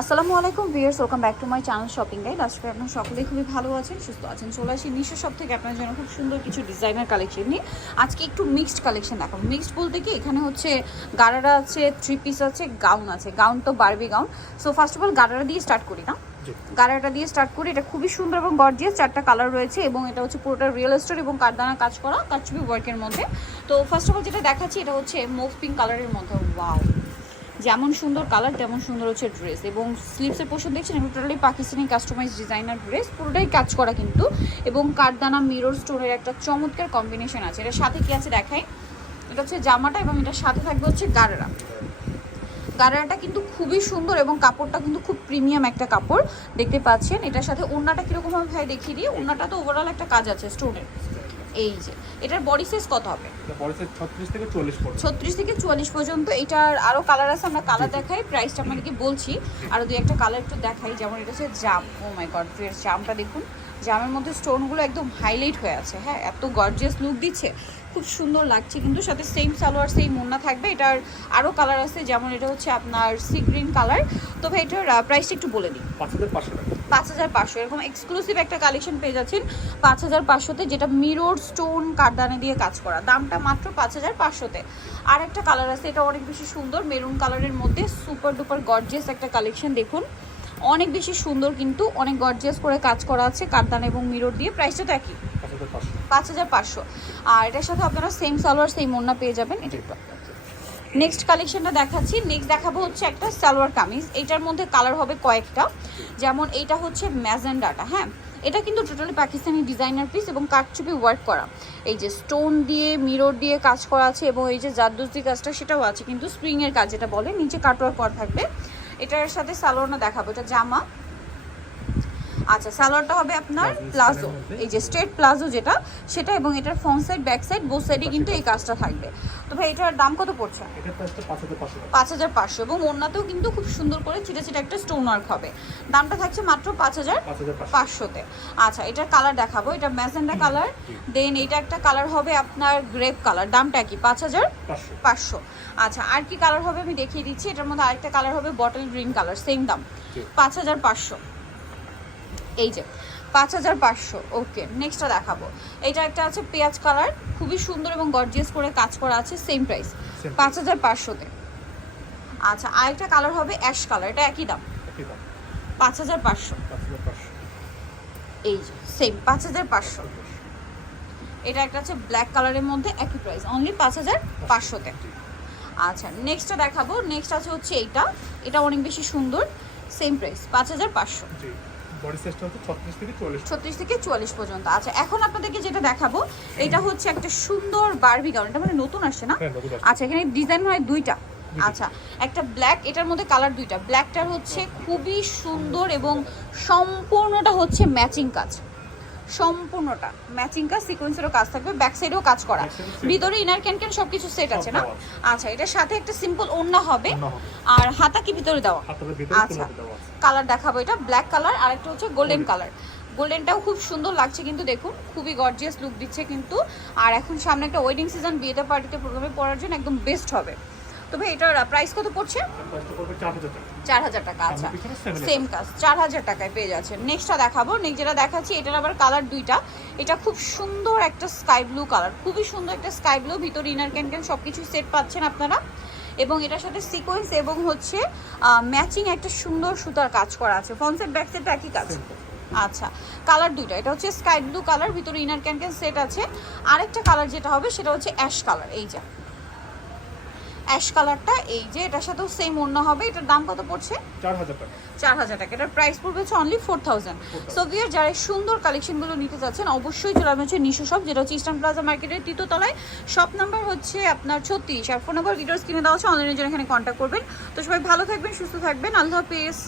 আসসালামু আলাইকুম viewers, welcome back to my channel shopping guide. আজকে আপনারা সকলেই খুবই ভালো আছেন, সুস্থ আছেন। চলে আসি নিশো শপ থেকে আপনার জন্য খুব সুন্দর কিছু ডিজাইনার কালেকশন নিয়ে। আজকে একটু মিক্সড কালেকশন দেখাবো। মিক্সড বলতে কি, এখানে হচ্ছে গারারা আছে, থ্রি পিস আছে, গাউন আছে। গাউন তো Barbie gown. So first of all gharara দিয়ে স্টার্ট করি না, গারাটা দিয়ে স্টার্ট করি। এটা খুবই সুন্দর এবং গর্জিয়াস, চারটা কালার রয়েছে এবং এটা হচ্ছে পুরোটা রিয়েল স্টোন এবং কারদানা কাজ করা, কারচুপি ওয়ার্কের মধ্যে। তো ফার্স্ট অফ অল যেটা দেখাচ্ছি, এটা হচ্ছে মুভ পিঙ্ক কালারের মধ্যে। ওয়াও, যেমন সুন্দর কালার তেমন সুন্দর হচ্ছে ড্রেস। এবং স্লিভসের পোর্শন দেখছেন, এটা totally Pakistani customise designer dress, পুরোটাই কাজ করা কিন্তু। এবং কারদানা মিরর স্টোনের একটা চমৎকার কম্বিনেশন আছে। এটার সাথে কি আছে দেখাই। এটা হচ্ছে জামাটা এবং এটার সাথে থাকবে হচ্ছে গারারা। গারারাটা কিন্তু খুবই সুন্দর এবং কাপড়টা কিন্তু খুব প্রিমিয়াম একটা কাপড় দেখতে পাচ্ছেন। এটার সাথে ওড়নাটা কীরকম হবে ভাই দেখিয়ে দিই। ওড়নাটা তো ওভারঅল একটা কাজ আছে স্টোনের। এই যে এটার বডি সাইজ কত হবে? বডি সাইজ 36 থেকে 44 পর্যন্ত। 36 থেকে 44 পর্যন্ত। এটার আরো কালার আছে, আমরা কালার দেখাই, প্রাইসটা আপনাদেরকে বলছি। আরো দুই একটা কালার একটু দেখাই। যেমন এটা হচ্ছে জাম। ও মাই গড, ড্রেস জামটা দেখুন, জামের মধ্যে স্টোনগুলো একদম হাইলাইট হয়ে আছে। হ্যাঁ, এত গর্জিয়াস লুক দিচ্ছে, খুব সুন্দর লাগছে কিন্তু। সাথে সেম সালোয়ার সেম ওড়না থাকবে। এটার আরো কালার আছে, যেমন এটা হচ্ছে আপনার সি গ্রিন কালার। তো ভাই এটার প্রাইসটা একটু বলে দিই। 5500 টাকা। 5500, এরকম এক্সক্লুসিভ একটা কালেকশন পেয়ে যাচ্ছেন 5500-তে, যেটা মিরর স্টোন কারদানা দিয়ে কাজ করা। দামটা মাত্র 5500-তে। আর একটা কালার আছে, এটা অনেক বেশি সুন্দর, মেরুন কালারের মধ্যে সুপার ডুপার গর্জিয়াস একটা কালেকশন। দেখুন অনেক বেশি সুন্দর কিন্তু, অনেক গর্জিয়াস করে কাজ করা আছে কারদানা এবং মিরর দিয়ে। প্রাইসটা তো একই, 5500। আর এটার সাথে আপনারা সেম সালোয়ার সেম ওড়না পেয়ে যাবেন। এটা নেক্সট কালেকশনটা দেখাচ্ছি। নেক্সট দেখাবো হচ্ছে একটা সালোয়ার কামিজ। এইটার মধ্যে কালার হবে কয়েকটা, যেমন এইটা হচ্ছে ম্যাজেন্ডাটা। হ্যাঁ, এটা কিন্তু টোটালি পাকিস্তানি ডিজাইনার পিস এবং কারচুপি ওয়ার্ক করা। এই যে স্টোন দিয়ে মিরর দিয়ে কাজ করা আছে এবং এই যে জারদোজি কাজটা সেটাও আছে কিন্তু স্প্রিংয়ের কাজ যেটা বলে, নিচে কাটওয়ার্ক করা থাকবে। এটার সাথে সালোয়ারটা দেখাবো। এটা জামা। আচ্ছা, সালোয়ারটা হবে আপনার প্লাজো, এই যে স্ট্রেট প্লাজো যেটা সেটা, এবং এটার front side back side both সাইডে কিন্তু এই কাজটা থাকবে। তো ভাই এটার দাম কত পড়ছে? এটার প্রাইসটা 5500 টাকা। 5500 এবং ওড়নাতেও কিন্তু খুব সুন্দর করে চিটে চিটে একটা স্টোন ওয়ার্ক হবে। দামটা থাকছে মাত্র 5500-তে। আচ্ছা, এটার কালার দেখাবো। এটা ম্যাজেন্ডা কালার, দেন এটা একটা কালার হবে আপনার গ্রেপ কালার। দামটা কি? 5500। আচ্ছা, আর কি কালার হবে আমি দেখিয়ে দিচ্ছি। এটার মধ্যে আরেকটা কালার হবে বটল গ্রিন কালার, সেম দাম 5500। এই যে 5500। ওকে, নেক্সটটা দেখাবো। এটা একটা আছে পেঁয়াজ কালার, খুবই সুন্দর এবং গর্জিয়াস করে কাজ করা আছে, সেম প্রাইস 5500-তে। আচ্ছা, আরেকটা কালার হবে অ্যাশ কালার, এটা একই দাম 5500। এই যে সেম 5500। এটা একটা আছে ব্ল্যাক কালারের মধ্যে, একই প্রাইস, অনলি 5500-তে। আচ্ছা, নেক্সটটা দেখাবো। নেক্সট আছে হচ্ছে এইটা, এটা অনেক বেশি সুন্দর, সেম প্রাইস 5500। বডি সাইজটা হচ্ছে 36 থেকে 44 পর্যন্ত। আচ্ছা, এখন আপনাদেরকে যেটা দেখাবো, এটা হচ্ছে একটা সুন্দর বারবি গাউন। এটা মানে নতুন আসছে না? আচ্ছা, এখানে ডিজাইন হয় দুইটা। আচ্ছা, একটা ব্ল্যাক, এটার মধ্যে কালার দুইটা। ব্ল্যাকটার হচ্ছে খুবই সুন্দর এবং সম্পূর্ণটা হচ্ছে ম্যাচিং কাজ, সম্পূর্ণটা ম্যাচিং কাজ, সিকোয়েন্সেরও কাজ থাকবে, ব্যাক সাইডেও কাজ করা, ভিতরে ইনার ক্যান সবকিছু সেট আছে না? আচ্ছা, এটার সাথে একটা সিম্পল ওড়না হবে। আর হাতা কি ভিতরে দেওয়া? আচ্ছা, কালার দেখাবো। এটা ব্ল্যাক কালার, আর একটা হচ্ছে গোল্ডেন কালার। গোল্ডেনটাও খুব সুন্দর লাগছে কিন্তু, দেখুন খুবই গর্জিয়াস লুক দিচ্ছে কিন্তু। আর এখন সামনে একটা ওয়েডিং সিজন, বিয়েতে পার্টিতে প্রোগ্রামে পরার জন্য একদম বেস্ট হবে। তবে এটার প্রাইস কত পড়ছে? 4000 টাকা। আচ্ছা, সেম কাজ 4000 টাকায় পেয়ে যাচ্ছেন। নেক্সটটা দেখাবো। নেক্সট যেটা দেখাচ্ছি, এটার আবার কালার দুইটা। এটা খুব সুন্দর একটা স্কাই ব্লু কালার, খুবই সুন্দর একটা স্কাই ব্লু, ভিতরে ইনার ক্যান সব কিছু সেট পাচ্ছেন আপনারা। এবং এটার সাথে সিকোয়েন্স এবং হচ্ছে ম্যাচিং একটা সুন্দর সুতার কাজ করা আছে। ফ্রন্ট সাইড ব্যাক সাইড একই কাজ। আচ্ছা, কালার দুইটা। এটা হচ্ছে স্কাই ব্লু কালার, ভিতরে ইনার ক্যান সেট আছে। আরেকটা কালার যেটা হবে সেটা হচ্ছে অ্যাশ কালার। এই যে অ্যাশ কালারটা, এই যে এটার সাথেও সেম ওড়না হবে। এটার দাম কত পড়ছে? 4000 টাকা। 4000 টাকা। এটার প্রাইস পড়বে হচ্ছে অনলি 4000। সো ভিউয়ার, যারা সুন্দর কালেকশনগুলো নিতে চাচ্ছেন অবশ্যই চলে আসবেন হচ্ছে নিশো শপ, যেটা হচ্ছে ইস্টার্ন প্লাজা মার্কেটের 3য় তলায়। শপ নাম্বার হচ্ছে আপনার 36, আর ফোন নাম্বার ভিডিওস কিনে দেওয়া হচ্ছে, অনলাইনের জন্য এখানে কন্ট্যাক্ট করবেন। তো সবাই ভালো থাকবেন, সুস্থ থাকবেন, আল্লাহ হাফেজ।